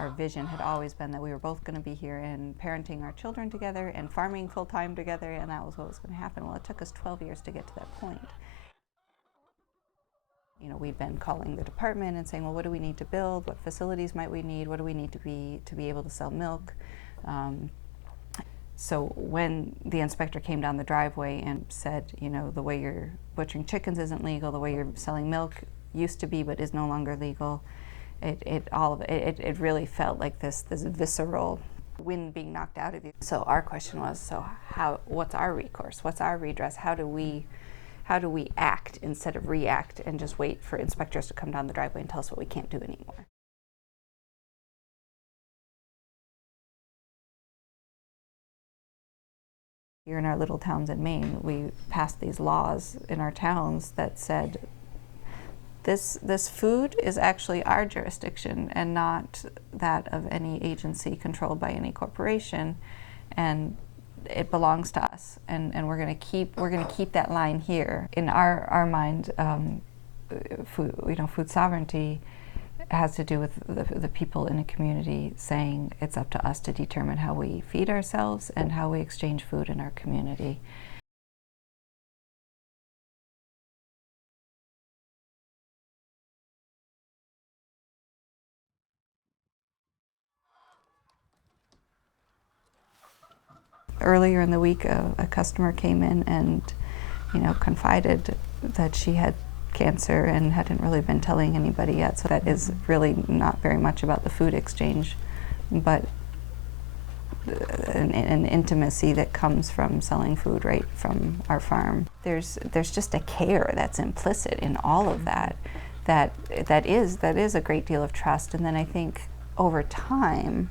our vision had always been that we were both going to be here and parenting our children together and farming full-time together, and that was what was going to happen. Well, it took us 12 years to get to that point. You know, we'd been calling the department and saying, well, what do we need to build? What facilities might we need? What do we need to be able to sell milk? So when the inspector came down the driveway and said, you know, the way you're butchering chickens isn't legal, the way you're selling milk used to be but is no longer legal, it really felt like this visceral wind being knocked out of you. So our question was, so what's our recourse? What's our redress? How do we act instead of react and just wait for inspectors to come down the driveway and tell us what we can't do anymore? Here in our little towns in Maine, we passed these laws in our towns that said this food is actually our jurisdiction and not that of any agency controlled by any corporation, and it belongs to us, and we're going to keep that line here. In our mind, food sovereignty has to do with the people in a community saying it's up to us to determine how we feed ourselves and how we exchange food in our community. Earlier in the week, a customer came in and, confided that she had cancer and hadn't really been telling anybody yet. So that is really not very much about the food exchange, but an intimacy that comes from selling food right from our farm. There's just a care that's implicit in all of that. That is a great deal of trust. And then I think over time,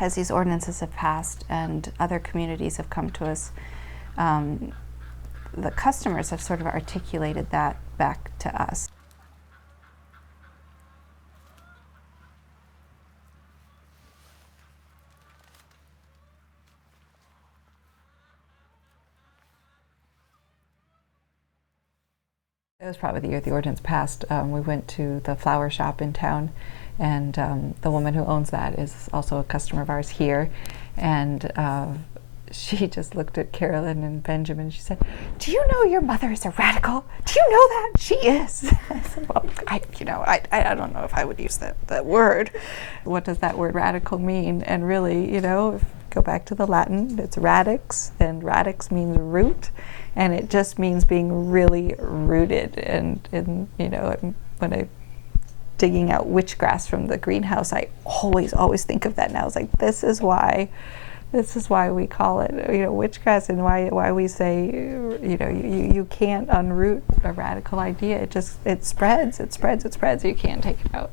as these ordinances have passed and other communities have come to us, the customers have sort of articulated that back to us. It was probably the year the ordinance passed. We went to the flower shop in town, and the woman who owns that is also a customer of ours here, and she just looked at Carolyn and Benjamin and she said, "Do you know your mother is a radical? Do you know that? She is." I said, well, I don't know if I would use that word. What does that word radical mean? And really, go back to the Latin, it's radix, and radix means root, and it just means being really rooted. And when I digging out witchgrass from the greenhouse, I always think of that now. It's like, this is why we call it, witchgrass, and why we say, you can't unroot a radical idea. It spreads. You can't take it out.